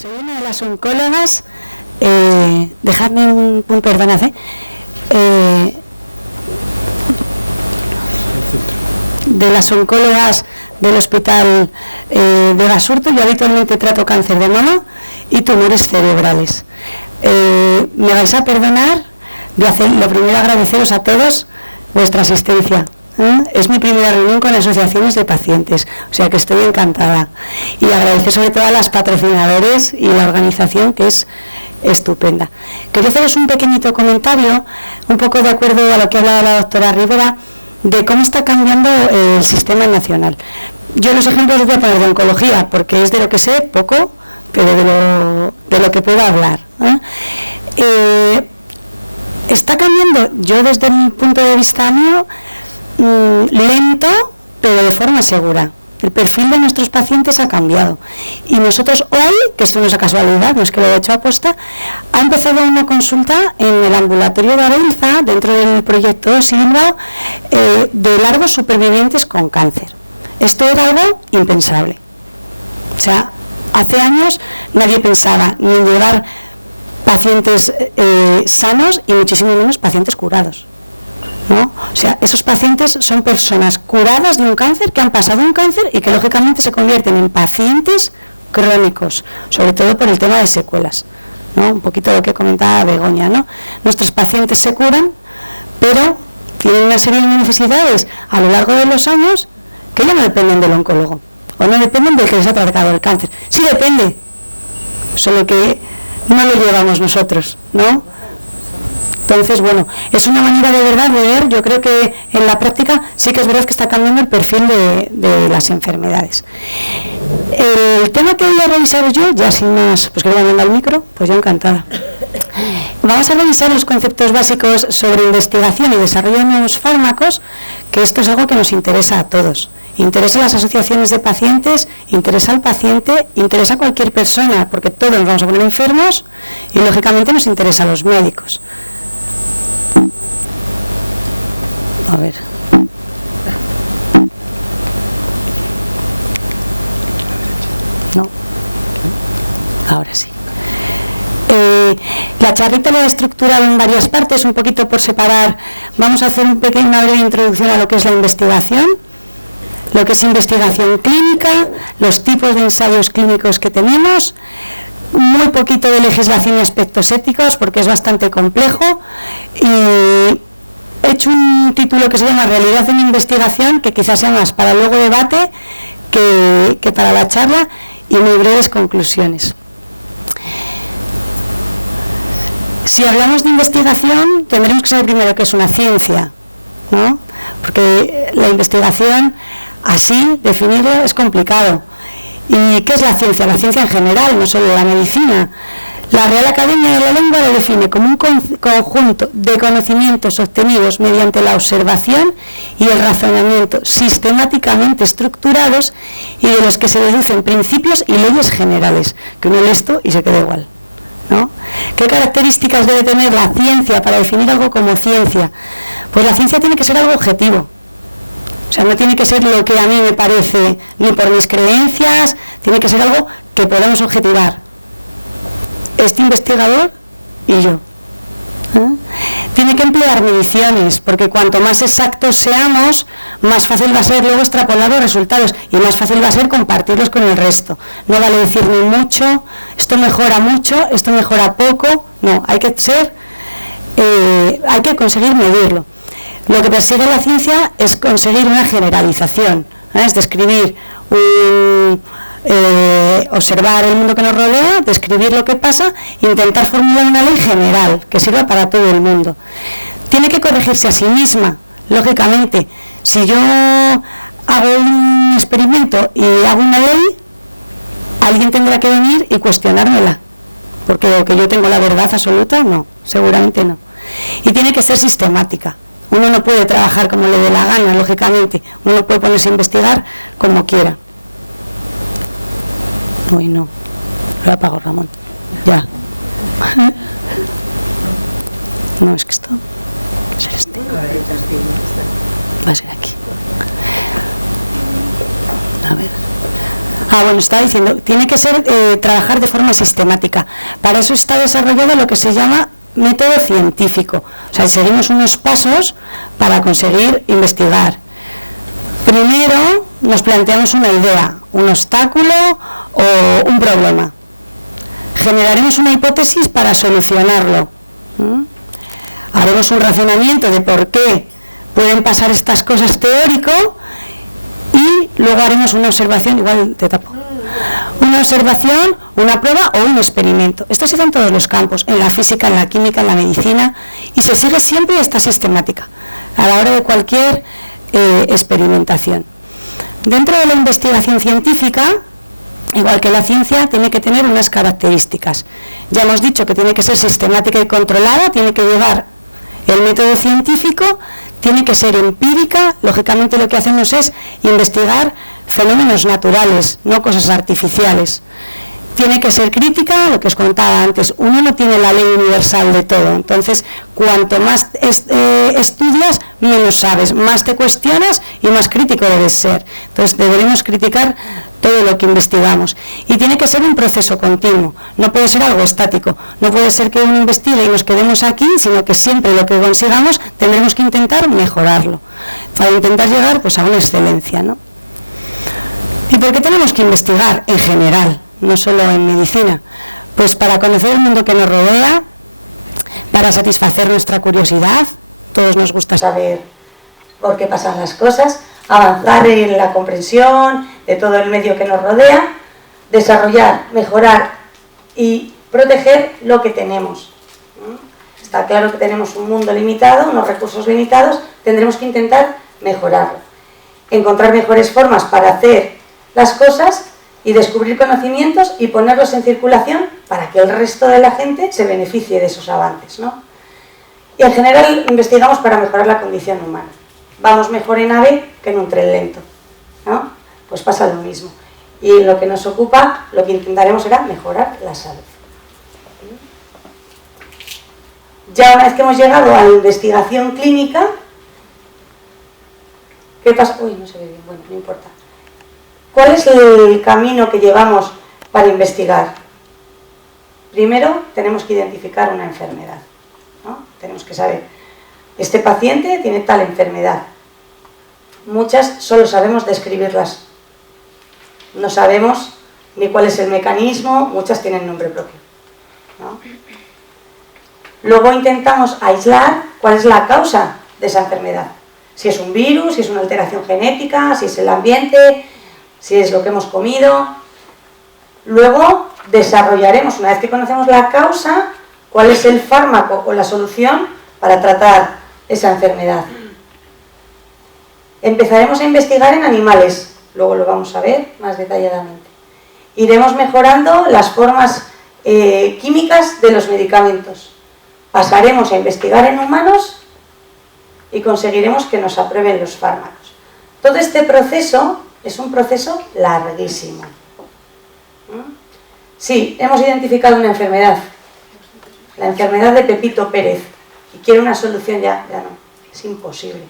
Soy una de las oncólogas, dejadme un punto, perdonad, de las oncólogas del hospital de Basurto. Yo habitualmente trato cáncer de mama y tumores cerebrales. Me vais a perdonar, lo primero agradeceros a todos vuestra asistencia. Es mi primera reunión con asociaciones de pacientes, o sea que estoy encantada. Y agradecer sobre todo a las patrocinadores y la organización, que es estupenda. Quería haceros un pequeñito comentario, un poco de acuerdo a lo que ha hablado la doctora Rivera, de cómo está cambiando el sistema nacional. Yo los ejemplos los voy a poner de oncología, porque es de lo que sé poco, pero de lo que puedo hablar. Está cambiando, yo desde el punto de vista mío, lento, pero de forma segura. El perfil de nuestros pacientes ha cambiado. Y nosotros hoy, que esto no es casualidad, no es que lo he hecho a posta, ha empezado una consulta en el ambulatorio de Abenza, dentro del proyecto Silva, de largos supervivientes con cáncer. Esto era algo impensable. O sea, hace años nadie pensaba ni llevar pacientes sanos y muchísimo menos pacientes curados, ¿no? O sea, esos pacientes son personas curadas de un cáncer, que han pasado un cáncer y que lógicamente se convierten en pacientes crónicos, sobre todo por el tema de secuelas, ¿no? Un poquito lo que comentaba Begoña, ¿no? Nuestros pacientes se curan, pero tienen una serie de necesidades a lo largo de los años que ya no dependen del oncólogo, o no dependen del que les ha tratado el cáncer. Sí depende, solo que no lo llevamos nosotros, ¿no? Entonces, bueno, es una manera de verdad de ver. Yo creo que en la práctica sí que es verdad que está cambiando el perfil de las enfermedades. El tema que voy a revisar yo, ya sin más, pues que voy a mandar el micro, pues yo encantada. Vamos a revisar los conceptos básicos sobre investigación y desarrollo de nuevos fármacos, que esto es algo que nos interesa a todos. Interesa a las asociaciones de pacientes, interesa al paciente, interesa a cualquier persona, porque todos nos vamos a poner enfermos y lógicamente nos interesa a los médicos. A ver. No. Ahora sí. La charrita la he estructurado en varias partes, un poquito por separar. Vamos a hacer una breve introducción a lo que es la investigación, lo que es investigación clínica, los tipos de ensayos clínicos que tenemos, muy poquito de legislación y aspectos éticos, porque es bastante complejo, y he hecho un título que se llama Realidad en investigación, que quizás sea más para luego debate que para la charla, y muy breves conclusiones. Si hablamos de investigación, tendremos que saber primero qué es una ciencia, ¿no? Porque la investigación, así, definirlo es complicado. ¿Y qué es la ciencia? La ciencia en general, no solo la medicina. La Real Academia de la Lengua lo define como un conjunto de conocimientos obtenidos mediante la observación y el razonamiento sistemáticamente estructurados y de los que se deducen principios y leyes generales, que uno lee esto y se queda igual, ¿no? ¿Qué características debe tener la ciencia para definir algo como ciencia? Pues la ciencia tiene que ser algo objetivo. O sea, no tiene que ser lo que a mí me parece ni por mis creencias, tiene que ser algo que podamos objetivar. Este investigador y yo. Tiene que emplear mediciones, porque cuanto más exactos seamos, más fácil va a ser luego extrapolar los resultados y más fácil va a ser compartirlos con el resto. No vale decir ni mucho, esto mejora poco, no, hay que conseguir medirlo. Lo que persigue la ciencia es conseguir una generalización, es describir observar el mundo que nos rodea, describir lo que pasa, intentar formular una ley general que sirva para todo el mundo. Tiene que corregirse a sí misma, lógicamente. Si yo hago un experimento y hago una ley, alguien tendrá que venir y cuestionármela, porque que yo tengo la verdad absoluta, no, seguramente no. Y tiene que ser sistemática. Uno no puede trabajar como le dé la gana, lógicamente. Uno puede ponerse a investigar como quiera. Uy, no. Lo apago, Ramón. Ya. No, es que esto... Va a ser este. Va a ser aquí. A ver. Bueno, estaba diciendo, tiene que ser trabajar de forma sistemática. Para eso está desarrollado lo que se llama método científico. O sea, seguimos unos pasos para conseguir investigar. Primero nos planteamos una idea, un obstáculo o un problema. Generaremos una hipótesis para solucionarlo. Haremos un razonamiento de por qué pueden pasar estas cosas teórico y luego haremos una observación, igual te tapo, una observación, una prueba o un experimento. Esto se hace en todos los campos, en la física, en la química, en la medicina, y se sigue siempre esta sistemática a la hora de cualquier experimentación. Dentro de la investigación científica, igual que la ciencia, tiene que tener unas características. Ya hemos dicho que tiene que ser sistemática y controlada, tiene que llevar el método científico, tiene que ser empírica. Lógicamente lo que hacemos es investigar fenómenos naturales, no cosas artificiales. Tiene que ser crítica, lo que os contaba antes, uno no tiene la ley universal de todo, entonces cuanto más estudias, menos sabes, más te cuestionas y más crítico debes ser. Entonces deberemos criticar todo lo que investigamos. Y tiene que ser un proceso continuo, no puede ser algo estático, no puede ser que uno investigue y nos quedemos aquí, sino que siempre lo que consigamos tendremos que intentar mejorarlo, para intentar llegar pues a una excelencia, ¿no? ¿Y por qué tenemos que investigar en general? No solo en medicina, pues para conocer el mundo que nos rodea, para satisfacer nuestra curiosidad, todos nos gusta saber por qué pasan las cosas, avanzar en la comprensión de todo el medio que nos rodea, desarrollar, mejorar y proteger lo que tenemos. Está claro que tenemos un mundo limitado, unos recursos limitados, tendremos que intentar mejorarlo, encontrar mejores formas para hacer las cosas y descubrir conocimientos y ponerlos en circulación para que el resto de la gente se beneficie de esos avances, ¿no? Y en general investigamos para mejorar la condición humana. Vamos mejor en AVE que en un tren lento, ¿no? Pues pasa lo mismo. Y lo que nos ocupa, lo que intentaremos será mejorar la salud. Ya una vez que hemos llegado a la investigación clínica, ¿qué pasa? Uy, no se ve bien, bueno, no importa. ¿Cuál es el camino que llevamos para investigar? Primero, tenemos que identificar una enfermedad, ¿no? Tenemos que saber, este paciente tiene tal enfermedad. Muchas solo sabemos describirlas. No sabemos ni cuál es el mecanismo, muchas tienen nombre propio, ¿no? Luego intentamos aislar cuál es la causa de esa enfermedad. Si es un virus, si es una alteración genética, si es el ambiente, si es lo que hemos comido. Luego desarrollaremos, una vez que conocemos la causa, cuál es el fármaco o la solución para tratar esa enfermedad. Empezaremos a investigar en animales, luego lo vamos a ver más detalladamente. Iremos mejorando las formas químicas de los medicamentos. Pasaremos a investigar en humanos y conseguiremos que nos aprueben los fármacos. Todo este proceso es un proceso larguísimo. Sí, hemos identificado una enfermedad, la enfermedad de Pepito Pérez, y quiere una solución ya no, es imposible,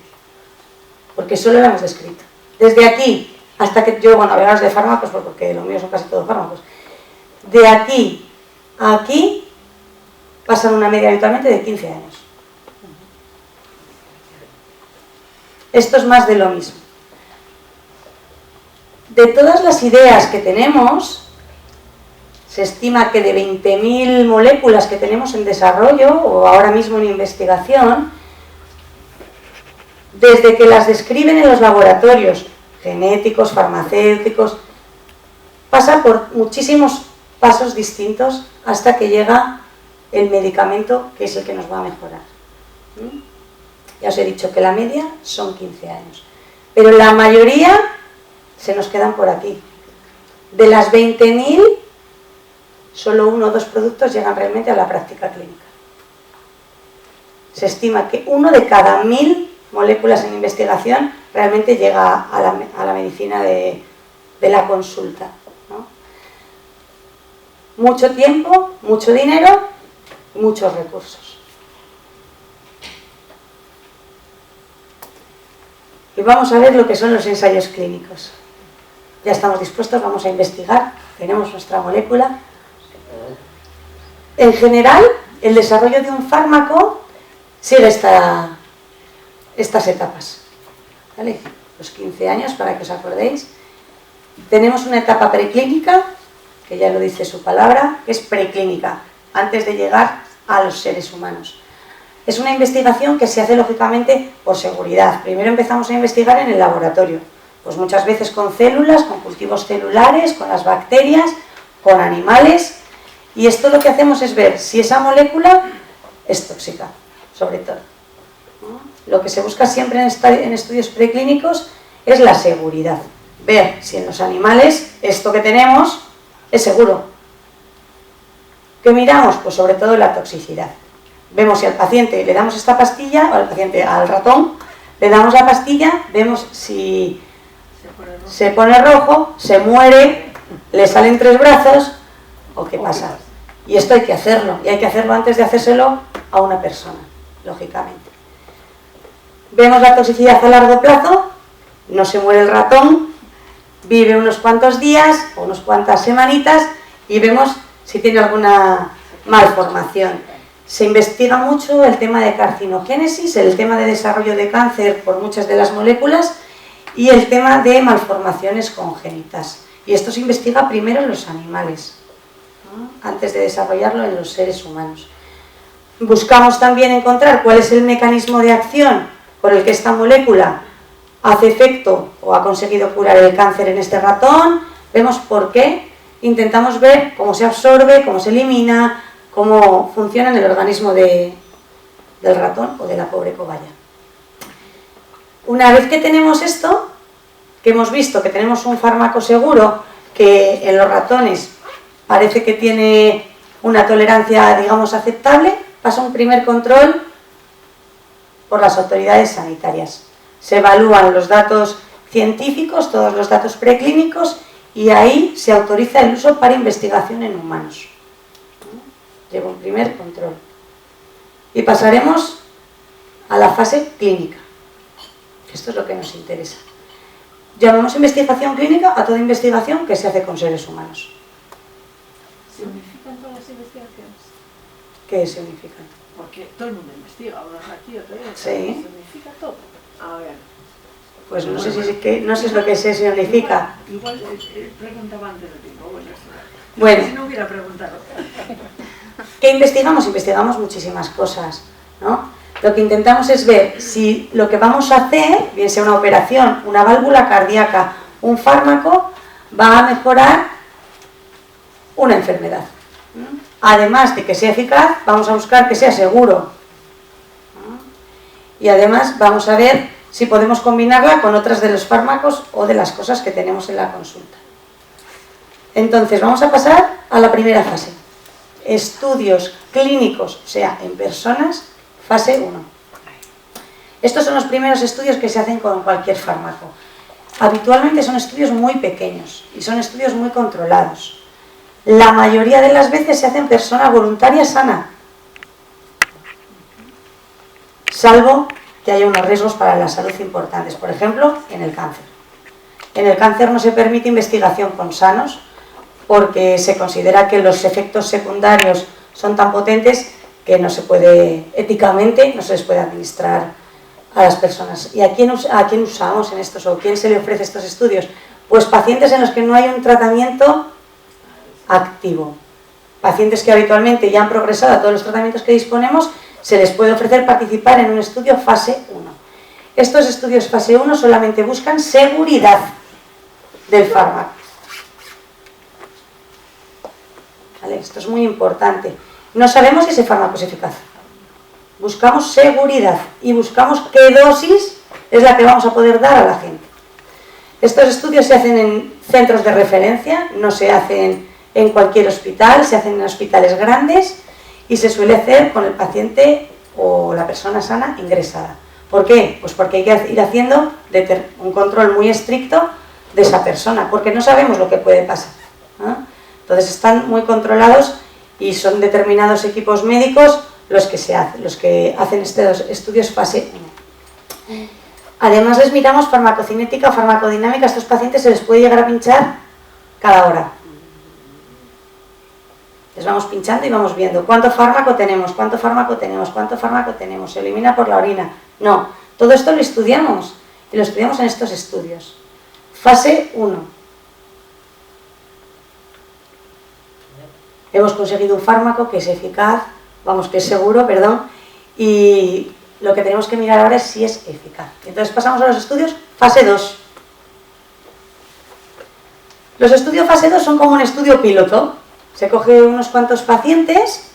porque solo la hemos descrito. Desde aquí hasta que yo, bueno, hablaros de fármacos, porque lo mío son casi todos fármacos, de aquí a aquí pasan una media habitualmente de 15 años. Esto es más de lo mismo. De todas las ideas que tenemos, se estima que de 20.000 moléculas que tenemos en desarrollo o ahora mismo en investigación, desde que las describen en los laboratorios, genéticos, farmacéuticos, pasa por muchísimos pasos distintos hasta que llega el medicamento que es el que nos va a mejorar. Ya os he dicho que la media son 15 años, pero la mayoría se nos quedan por aquí. De las 20.000, solo 1 o 2 productos llegan realmente a la práctica clínica. Se estima que 1 de cada 1.000 moléculas en investigación realmente llega a la medicina de la consulta, ¿no? Mucho tiempo, mucho dinero, muchos recursos. Y vamos a ver lo que son los ensayos clínicos. ya estamos dispuestos, vamos a investigar, tenemos nuestra molécula. En general, el desarrollo de un fármaco sigue estas etapas, ¿vale? Los 15 años, para que os acordéis. Tenemos una etapa preclínica, que ya lo dice su palabra, que es preclínica, antes de llegar a los seres humanos. Es una investigación que se hace lógicamente por seguridad. Primero empezamos a investigar en el laboratorio, pues muchas veces con células, con cultivos celulares, con las bacterias, con animales, y esto lo que hacemos es ver si esa molécula es tóxica, sobre todo. Lo que se busca siempre en estudios preclínicos es la seguridad. Ver si en los animales esto que tenemos es seguro. ¿Qué miramos? Pues sobre todo la toxicidad. Vemos si al paciente le damos esta pastilla, o al ratón, le damos la pastilla, vemos si se pone rojo, se muere, le salen 3 brazos, o qué pasa. Y esto hay que hacerlo, y hay que hacerlo antes de hacérselo a una persona, lógicamente. Vemos la toxicidad a largo plazo, no se muere el ratón, vive unos cuantos días o unas cuantas semanitas y vemos si tiene alguna malformación. Se investiga mucho el tema de carcinogénesis, el tema de desarrollo de cáncer por muchas de las moléculas y el tema de malformaciones congénitas. Y esto se investiga primero en los animales, ¿no?, antes de desarrollarlo en los seres humanos. Buscamos también encontrar cuál es el mecanismo de acción por el que esta molécula hace efecto o ha conseguido curar el cáncer en este ratón, vemos por qué, intentamos ver cómo se absorbe, cómo se elimina, cómo funciona en el organismo del ratón o de la pobre cobaya. Una vez que tenemos esto, que hemos visto que tenemos un fármaco seguro, que en los ratones parece que tiene una tolerancia, digamos, aceptable, pasa un primer control por las autoridades sanitarias. Se evalúan los datos científicos, todos los datos preclínicos, y ahí se autoriza el uso para investigación en humanos. Lleva un primer control. Y pasaremos a la fase clínica. Esto es lo que nos interesa. Llamamos investigación clínica a toda investigación que se hace con seres humanos. ¿Se unifican todas las investigaciones? ¿Qué se unifican? Porque todo el mundo investiga, ahora aquí, otro día, Sí. se unifica todo. A ver. Pues no sé si es lo que se unifica. Igual preguntaba antes de tiempo, Bueno. Si no hubiera preguntado. ¿Qué investigamos? Investigamos muchísimas cosas, ¿no? Lo que intentamos es ver si lo que vamos a hacer, bien sea una operación, una válvula cardíaca, un fármaco, va a mejorar una enfermedad. Además de que sea eficaz, vamos a buscar que sea seguro. Y además vamos a ver si podemos combinarla con otras de los fármacos o de las cosas que tenemos en la consulta. Entonces vamos a pasar a la primera fase. Estudios clínicos, o sea, en personas, fase 1. Estos son los primeros estudios que se hacen con cualquier fármaco. Habitualmente son estudios muy pequeños y son estudios muy controlados. La mayoría de las veces se hace en persona voluntaria sana, salvo que haya unos riesgos para la salud importantes, por ejemplo, en el cáncer. En el cáncer no se permite investigación con sanos porque se considera que los efectos secundarios son tan potentes que no se puede, éticamente, no se les puede administrar a las personas. ¿Y a quién usamos en estos o quién se le ofrece estos estudios? Pues pacientes en los que no hay un tratamiento activo. Pacientes que habitualmente ya han progresado a todos los tratamientos que disponemos, se les puede ofrecer participar en un estudio fase 1. Estos estudios fase 1 solamente buscan seguridad del fármaco. ¿Vale? Esto es muy importante. No sabemos si ese fármaco es eficaz. Buscamos seguridad y buscamos qué dosis es la que vamos a poder dar a la gente. Estos estudios se hacen en centros de referencia, no se hacen en cualquier hospital, se hacen en hospitales grandes y se suele hacer con el paciente o la persona sana ingresada. ¿Por qué? Pues porque hay que ir haciendo un control muy estricto de esa persona, porque no sabemos lo que puede pasar, ¿no? Entonces están muy controlados y son determinados equipos médicos los que hacen estos estudios fase 1. Además les miramos farmacocinética o farmacodinámica. A estos pacientes se les puede llegar a pinchar cada hora. Les vamos pinchando y vamos viendo cuánto fármaco tenemos, cuánto fármaco tenemos, cuánto fármaco tenemos. Se elimina por la orina. No, todo esto lo estudiamos. Y lo estudiamos en estos estudios. Fase 1. Hemos conseguido un fármaco que es eficaz, que es seguro, y lo que tenemos que mirar ahora es si es eficaz. Entonces pasamos a los estudios fase 2. Los estudios fase 2 son como un estudio piloto. Se coge unos cuantos pacientes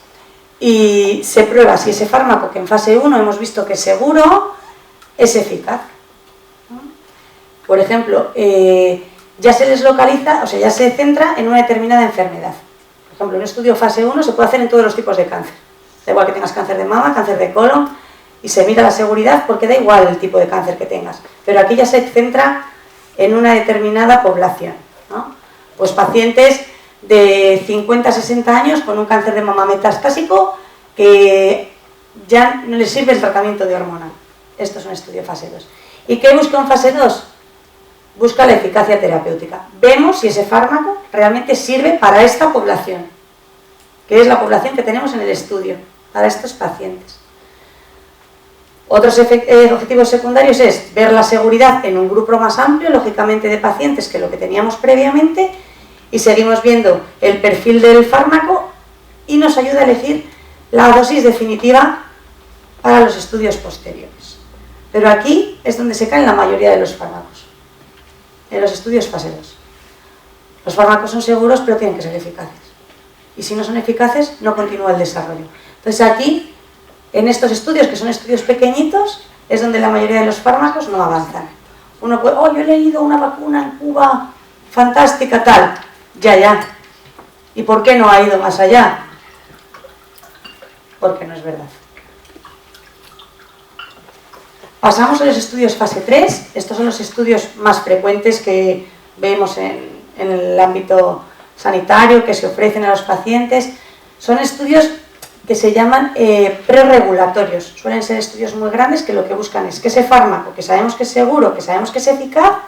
y se prueba si ese fármaco que en fase 1 hemos visto que es seguro, es eficaz. Por ejemplo, ya se les localiza, ya se centra en una determinada enfermedad. Por ejemplo, un estudio fase 1 se puede hacer en todos los tipos de cáncer. Da igual que tengas cáncer de mama, cáncer de colon, y se mira la seguridad porque da igual el tipo de cáncer que tengas. Pero aquí ya se centra en una determinada población, ¿no? Pues pacientes de 50 a 60 años con un cáncer de mama metastásico que ya no les sirve el tratamiento de hormona. Esto es un estudio fase 2. ¿Y qué busca en fase 2? Busca la eficacia terapéutica. Vemos si ese fármaco realmente sirve para esta población, que es la población que tenemos en el estudio, para estos pacientes. Otros objetivos secundarios es ver la seguridad en un grupo más amplio, lógicamente de pacientes, que lo que teníamos previamente, y seguimos viendo el perfil del fármaco y nos ayuda a elegir la dosis definitiva para los estudios posteriores. Pero aquí es donde se caen la mayoría de los fármacos, en los estudios fase 2. Los fármacos son seguros, pero tienen que ser eficaces. Y si no son eficaces, no continúa el desarrollo. Entonces aquí, en estos estudios, que son estudios pequeñitos, es donde la mayoría de los fármacos no avanzan. Uno puede, yo he leído una vacuna en Cuba, fantástica, tal. Ya. ¿Y por qué no ha ido más allá? Porque no es verdad. Pasamos a los estudios fase 3. Estos son los estudios más frecuentes que vemos en el ámbito sanitario, que se ofrecen a los pacientes. Son estudios que se llaman preregulatorios. Suelen ser estudios muy grandes que lo que buscan es que ese fármaco, que sabemos que es seguro, que sabemos que es eficaz,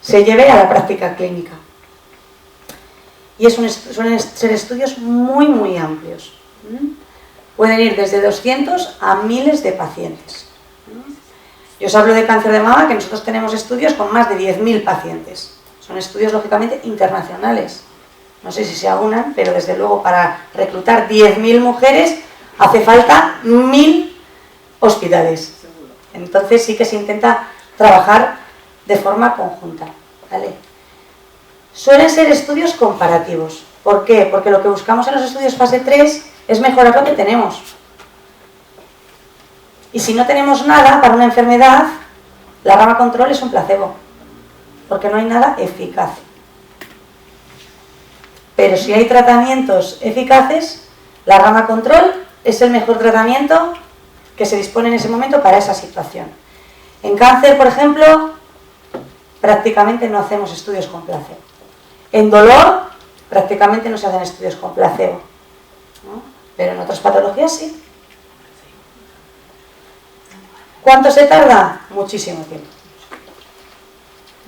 se lleve a la práctica clínica. Y suelen ser estudios muy, muy amplios. Pueden ir desde 200 a miles de pacientes. Yo os hablo de cáncer de mama, que nosotros tenemos estudios con más de 10.000 pacientes. Son estudios, lógicamente, internacionales. No sé si se aunan, pero desde luego para reclutar 10.000 mujeres hace falta 1.000 hospitales. Entonces sí que se intenta trabajar de forma conjunta, ¿vale? Suelen ser estudios comparativos. ¿Por qué? Porque lo que buscamos en los estudios fase 3 es mejorar lo que tenemos. Y si no tenemos nada para una enfermedad, la rama control es un placebo, porque no hay nada eficaz. Pero si hay tratamientos eficaces, la rama control es el mejor tratamiento que se dispone en ese momento para esa situación. En cáncer, por ejemplo, prácticamente no hacemos estudios con placebo. En dolor, prácticamente no se hacen estudios con placebo, ¿no? Pero en otras patologías sí. ¿Cuánto se tarda? Muchísimo tiempo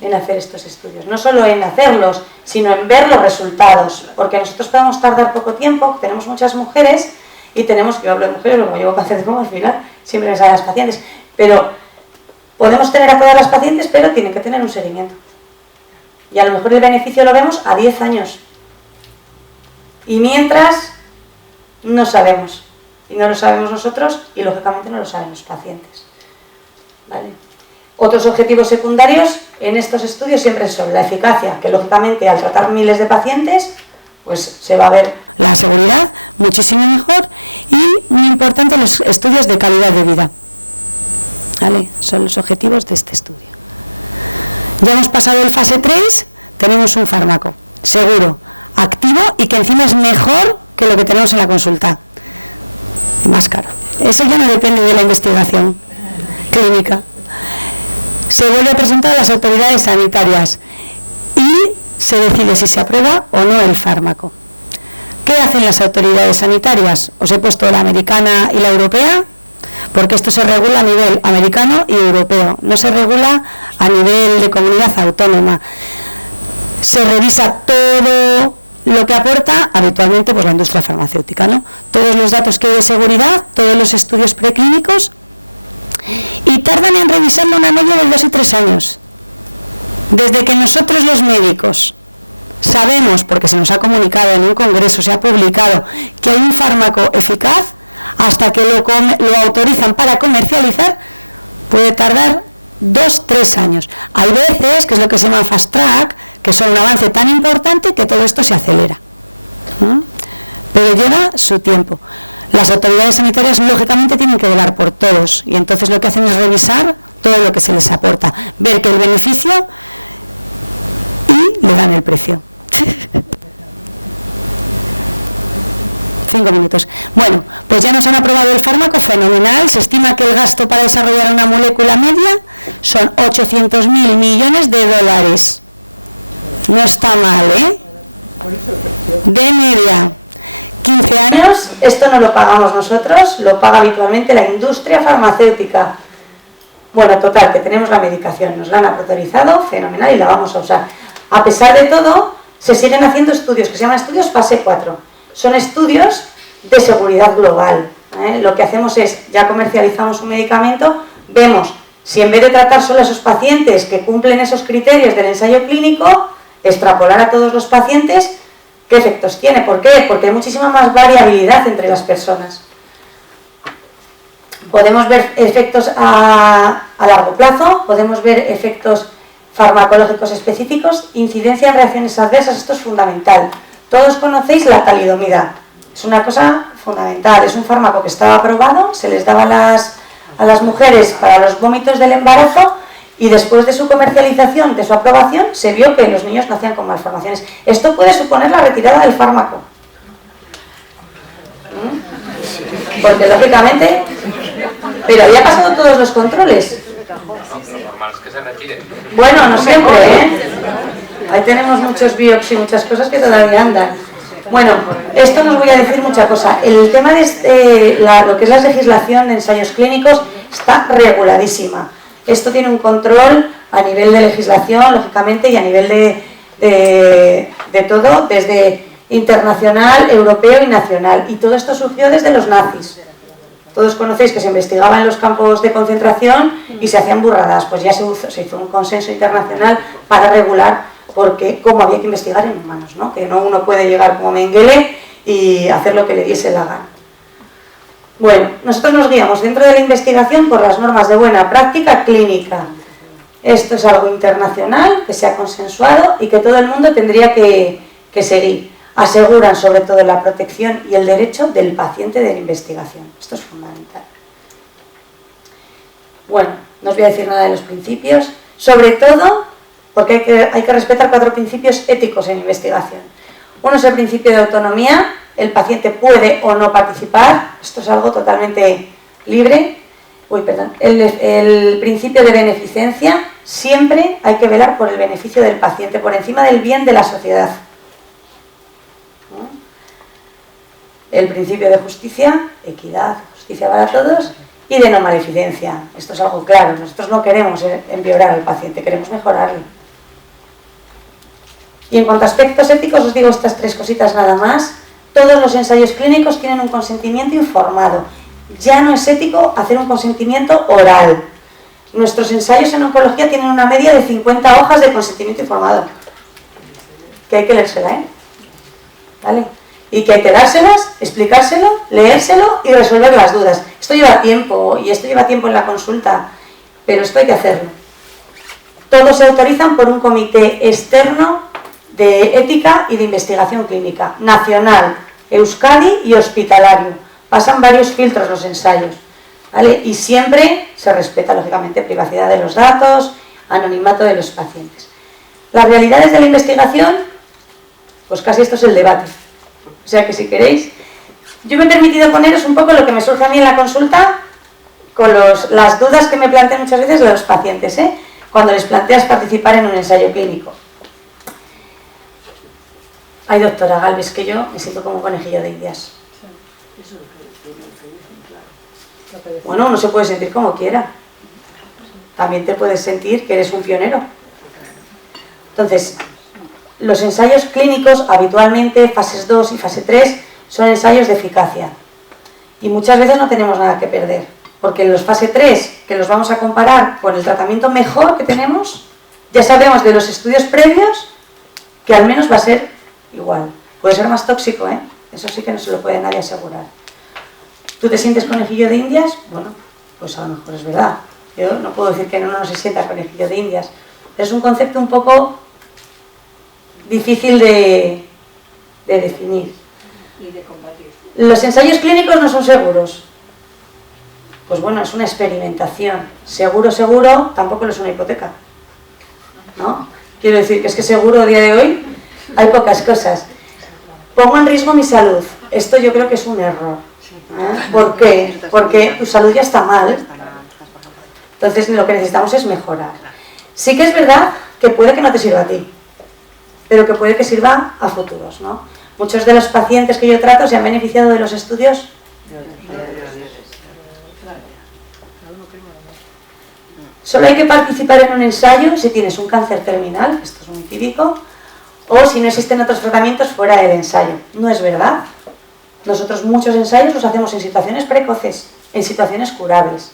en hacer estos estudios. No solo en hacerlos, sino en ver los resultados. Porque nosotros podemos tardar poco tiempo, tenemos muchas mujeres, y tenemos, yo hablo de mujeres, como llevo cáncer de mama, al final siempre me salen las pacientes, pero podemos tener a todas las pacientes, pero tienen que tener un seguimiento. Y a lo mejor el beneficio lo vemos a 10 años. Y mientras, no sabemos. Y no lo sabemos nosotros, y lógicamente no lo saben los pacientes. ¿Vale? Otros objetivos secundarios en estos estudios siempre son la eficacia, que lógicamente al tratar miles de pacientes, pues se va a ver la seguridad muchísimo mejor, y muy importante los estudios de calidad de vida. ¿Vale? Son los objetivos de este estudio. Ya hemos pasado el fase 3, tenemos un fármaco seguro, activo y que encima es mejor que lo que tenemos en la consulta. Más caro. Eso ya no depende de la investigación clínica. Se vuelve a presentar a las autoridades sanitarias y se decide si se aprueba o no el fármaco. ¿Qué hacen las autoridades sanitarias? Os he puesto la americana y la europea. porque esto se regula a nivel americano y europeo, no se regula a nivel de comunidad autónoma. Se revisa todo lo que aporta habitualmente pues la industria farmacéutica, ¿no? Todos los datos que hay de seguridad, todos los estudios preclínicos, y tardan en revisarlo una media de 2 y 3 años. Desde que nosotros los médicos sabemos, porque se nos ha comunicado en un congreso, se ha publicado, que hay un fármaco eficaz, hasta que lo autorizan para comercializar, puede tardar 2-3 años. Hay veces, que es lo que se llama fast track, que son un avance tan importante que todo esto se acelera. Pero lleva su tiempo. Las autoridades sanitarias, lógicamente, tienen que velar por todos, y entonces lo que hacen es revisar todo lo que se les aporta, ver que el beneficio, y le dan el precio. 5 minutos. Bueno, pues ya nos han aprobado el fármaco, fenomenal. Se estima que el gasto para desarrollar una molécula media son 800.000 millones de dólares. No está mal, ¿eh? De media. 15 años, esto no lo pagamos nosotros, lo paga habitualmente la industria farmacéutica. Bueno, total, que tenemos la medicación, nos la han autorizado, fenomenal, y la vamos a usar. A pesar de todo, se siguen haciendo estudios, que se llaman estudios fase 4. Son estudios de seguridad global. Lo que hacemos es, ya comercializamos un medicamento, vemos si en vez de tratar solo a esos pacientes que cumplen esos criterios del ensayo clínico, extrapolar a todos los pacientes, ¿qué efectos tiene? ¿Por qué? Porque hay muchísima más variabilidad entre las personas. Podemos ver efectos a largo plazo, podemos ver efectos farmacológicos específicos, incidencia en reacciones adversas, esto es fundamental. Todos conocéis la talidomida, es una cosa fundamental, es un fármaco que estaba aprobado, se les daba a las mujeres para los vómitos del embarazo, y después de su comercialización, de su aprobación, se vio que los niños nacían con malformaciones. Esto puede suponer la retirada del fármaco. Porque lógicamente, pero había pasado todos los controles. Lo normal es que se retire. Bueno, no siempre, ¿eh? Ahí tenemos muchos biopsias y muchas cosas que todavía andan. Bueno, esto nos voy a decir mucha cosa. El tema de lo que es la legislación de ensayos clínicos está reguladísima. Esto tiene un control a nivel de legislación, lógicamente, y a nivel de todo, desde internacional, europeo y nacional. Y todo esto surgió desde los nazis. Todos conocéis que se investigaba en los campos de concentración y se hacían burradas. Pues ya se hizo un consenso internacional para regular cómo había que investigar en humanos, ¿no? Que no uno puede llegar como Mengele y hacer lo que le diese la gana. Bueno, nosotros nos guiamos dentro de la investigación por las normas de buena práctica clínica. Esto es algo internacional, que se ha consensuado y que todo el mundo tendría que seguir. Aseguran sobre todo la protección y el derecho del paciente de la investigación. Esto es fundamental. Bueno, no os voy a decir nada de los principios, sobre todo porque hay que respetar 4 principios éticos en investigación. Uno es el principio de autonomía, el paciente puede o no participar, esto es algo totalmente libre. El principio de beneficencia, siempre hay que velar por el beneficio del paciente, por encima del bien de la sociedad. El principio de justicia, equidad, justicia para todos, y de no maleficencia. Esto es algo claro, nosotros no queremos empeorar al paciente, queremos mejorarlo. Y en cuanto a aspectos éticos, os digo estas 3 cositas nada más. Todos los ensayos clínicos tienen un consentimiento informado. Ya no es ético hacer un consentimiento oral. Nuestros ensayos en oncología tienen una media de 50 hojas de consentimiento informado. Que hay que leérsela, ¿eh? ¿Vale? Y que hay que dárselas, explicárselo, leérselo y resolver las dudas. Esto lleva tiempo, y esto lleva tiempo en la consulta, pero esto hay que hacerlo. Todos se autorizan por un comité externo de ética y de investigación clínica, nacional, Euskadi y hospitalario. Pasan varios filtros los ensayos, ¿vale? Y siempre se respeta, lógicamente, privacidad de los datos, anonimato de los pacientes. Las realidades de la investigación, pues casi esto es el debate. O sea que si queréis, yo me he permitido poneros un poco lo que me surge a mí en la consulta con las dudas que me plantean muchas veces los pacientes, cuando les planteas participar en un ensayo clínico. Ay, doctora Galvez, que yo me siento como un conejillo de indias. Bueno, uno se puede sentir como quiera. También te puedes sentir que eres un pionero. Entonces, los ensayos clínicos, habitualmente, fases 2 y fase 3, son ensayos de eficacia. Y muchas veces no tenemos nada que perder. Porque en los fase 3, que los vamos a comparar con el tratamiento mejor que tenemos, ya sabemos de los estudios previos que al menos va a ser igual. Puede ser más tóxico, ¿eh? Eso sí que no se lo puede nadie asegurar. ¿Tú te sientes conejillo de indias? Bueno, pues a lo mejor es verdad. Yo no puedo decir que no se sienta conejillo de indias. Es un concepto un poco difícil de definir. Y de combatir. Los ensayos clínicos no son seguros. Pues bueno, es una experimentación. Seguro, seguro, tampoco lo es una hipoteca, ¿no? Quiero decir que es que seguro a día de hoy hay pocas cosas. Pongo en riesgo mi salud. Esto yo creo que es un error. ¿Eh? ¿Por qué? Porque tu salud ya está mal. Entonces lo que necesitamos es mejorar. Sí que es verdad que puede que no te sirva a ti, pero que puede que sirva a futuros, ¿no? Muchos de los pacientes que yo trato se han beneficiado de los estudios. Solo hay que participar en un ensayo si tienes un cáncer terminal, esto es muy típico, o si no existen otros tratamientos fuera del ensayo. No es verdad. Nosotros muchos ensayos los hacemos en situaciones precoces, en situaciones curables.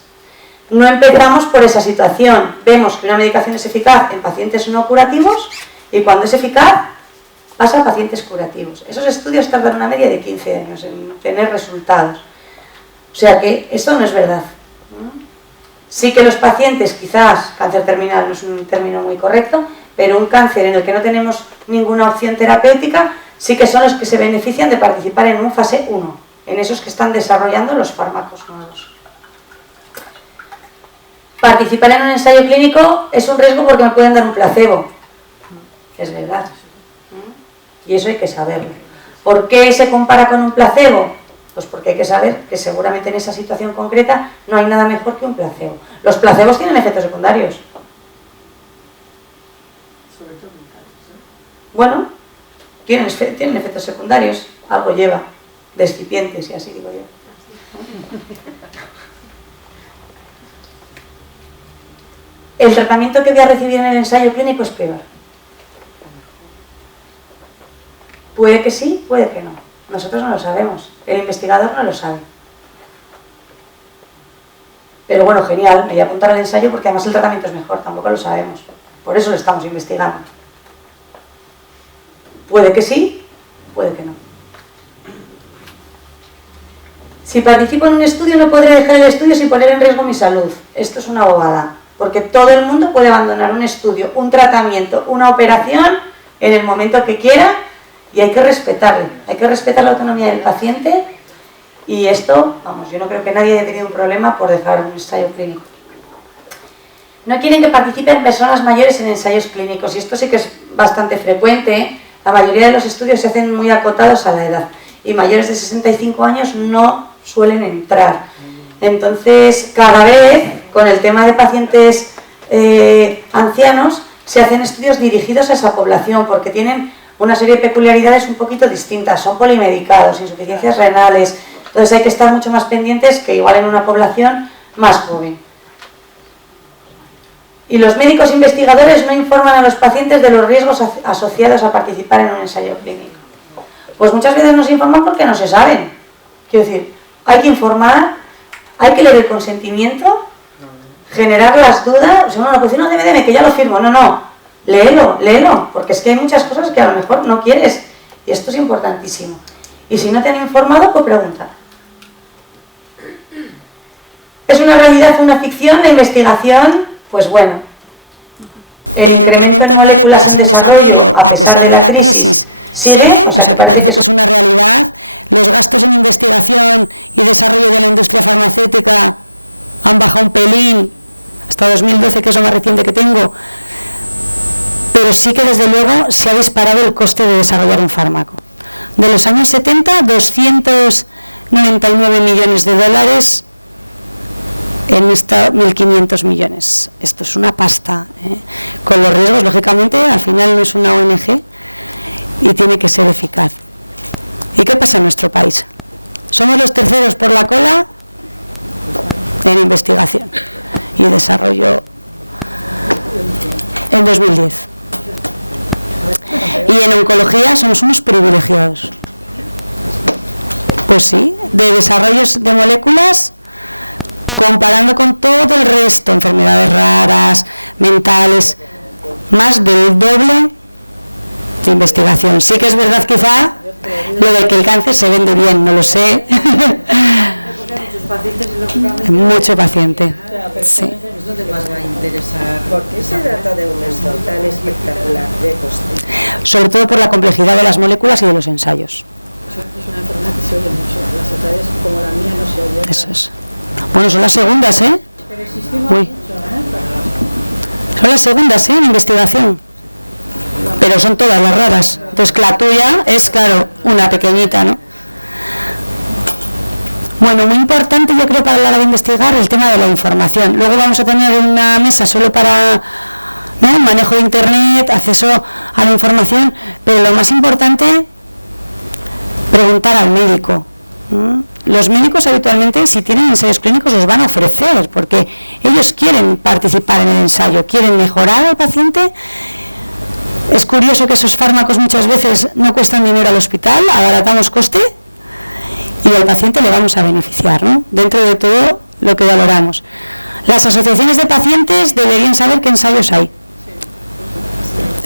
No empezamos por esa situación. Vemos que una medicación es eficaz en pacientes no curativos y cuando es eficaz pasa a pacientes curativos. Esos estudios tardan una media de 15 años en tener resultados. O sea que esto no es verdad. Sí que los pacientes, quizás, cáncer terminal no es un término muy correcto, pero un cáncer en el que no tenemos ninguna opción terapéutica, sí que son los que se benefician de participar en un fase 1, en esos que están desarrollando los fármacos nuevos. Participar en un ensayo clínico es un riesgo porque me pueden dar un placebo. Es verdad. Y eso hay que saberlo. ¿Por qué se compara con un placebo? Pues porque hay que saber que seguramente en esa situación concreta no hay nada mejor que un placebo. Los placebos tienen efectos secundarios. Bueno, tienen efectos secundarios. Algo lleva, de excipientes y así digo yo. El tratamiento que voy a recibir en el ensayo clínico es peor. Puede que sí, puede que no. Nosotros no lo sabemos. El investigador no lo sabe. Pero bueno, genial, me voy a apuntar al ensayo porque además el tratamiento es mejor, tampoco lo sabemos. Por eso lo estamos investigando. Puede que sí, puede que no. Si participo en un estudio no podré dejar el estudio sin poner en riesgo mi salud. Esto es una bobada, porque todo el mundo puede abandonar un estudio, un tratamiento, una operación en el momento que quiera y hay que respetarle. Hay que respetar la autonomía del paciente y esto, vamos, yo no creo que nadie haya tenido un problema por dejar un ensayo clínico. No quieren que participen personas mayores en ensayos clínicos y esto sí que es bastante frecuente. La mayoría de los estudios se hacen muy acotados a la edad y mayores de 65 años no suelen entrar. Entonces, cada vez, con el tema de pacientes ancianos, se hacen estudios dirigidos a esa población porque tienen una serie de peculiaridades un poquito distintas. Son polimedicados, insuficiencias renales, entonces hay que estar mucho más pendientes que igual en una población más joven. Y los médicos investigadores no informan a los pacientes de los riesgos asociados a participar en un ensayo clínico. Pues muchas veces no se informan porque no se saben. Quiero decir, hay que informar, hay que leer el consentimiento, generar las dudas. O sea, no, pues si no, deme, que ya lo firmo. No, léelo, porque es que hay muchas cosas que a lo mejor no quieres. Y esto es importantísimo. Y si no te han informado, pues pregunta. ¿Es una realidad, una ficción, la investigación? Pues bueno, el incremento en moléculas en desarrollo, a pesar de la crisis, sigue, o sea que parece que es una realidad. Los gastos en investigación y desarrollo de la industria farmacéutica han bajado un pelín, hasta 2012, que es lo más reciente que tengo, pero sí que desde luego se ha disparado el coste de desarrollar un fármaco. De los años 70, 299 millones de dólares. En esta 1.500 millones. Esto es una pasta, ¿eh? Con los riesgos, lógicamente, al final no es una ONG y tiene que ser eficaz. ¿Y qué pasa en nuestro país? ¿Somos los terceros por la cola en investigación y desarrollo en 2010. Y en oncología somos unos privilegiados. Pues sí, de desarrollos de moléculas, comparando con todo el resto, enfermedades raras, mentales, más del doble de investigación. Sí que es verdad quizá lo de que el cáncer se vende bien, no lo sé. Mucho paciente. Sí. Es donde más va a interesar. ¿Por qué se trata de un esto tan espectacular de coste? Sobre todo por la complejidad de las moléculas y de los ensayos. Es una enfermedad que se oye mucho. Las edades como la mía no se oye. Eso es. Bueno, son las segundas, ¿eh? Pero existimos Uy. mucho, Son las segundas, ¿eh? En investigación. Pero son todas las raras. Entonces, la tuya es, claro, una pequeñita, ¿no? Bueno, muy importante yo creo para la hora de investigar el tema de la información. Luego vamos a tener una mesa solo para, ¿no?, manejo de internet, acceso a la información, pero lo más importante, preguntar al médico. Los médicos habitualmente, si tienen ensayos clínicos, los van a ofrecer, porque ellos quieren participar en el ensayo, quieren mejorar al paciente. Es curioso que esos fármacos muchas veces no cuestan dinero al hospital, abaratamos coste, y al paciente le vamos a beneficiar, ¿no?, dentro de todo lo que valoramos. Las asociaciones de pacientes deberían saber qué ensayos hay.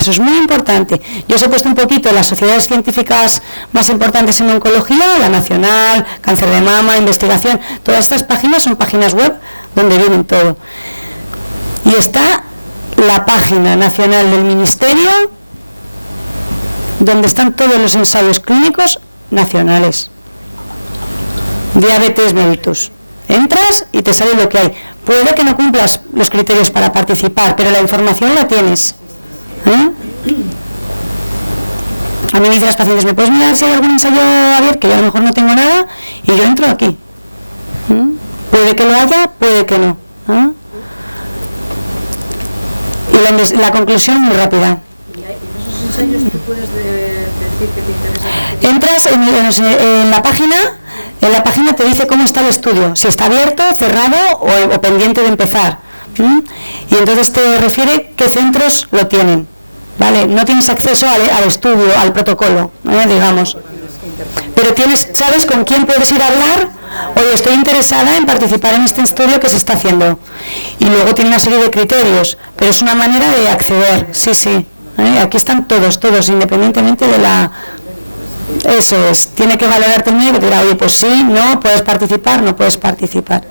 Eso es muy importante. Yo os he puesto un poquito las sociedades científicas más importantes en oncología, la Nacional, Cáncer de Mama, Investigación. Todas estas páginas son páginas web donde vienen todo. Y está la página nacional del Ministerio, donde están todos los ensayos clínicos nacionales. Diabetes mellitus. Entras y te sale lo que hay. Puede que no cumplas los criterios para participar, pero la información la tienes. A mí me dicen las pacientes, ¿me puedes mirar si hay algún ensayo abierto? Que yo a lo mejor no tengo nada, y yo entro aquí. Puede que lo haya, puede que no. Y la conclusión muy rápida. ¿Y en esos ensayos tú puedes decir que te interesa? Entras en la página. En la página te dice cómo está el estudio, si está abierto, cerrado o pendiente de empezar. Y entonces te refiere qué centros lo tienen. ¿Vale? No tienes acceso al estudio, al protocolo, digamos. Pero sabes con quién puedes ir a hablar. Oye, estoy interesada en participar en este estudio que se está haciendo. Y luego tiene una serie de criterios, pero es una manera de acceder. Sí, sí. Aquí están todos, independientemente de la... Eso es, tiene que valorarte el médico y te dirá, oye, pues sí, no, puedes participar, no puedes participar.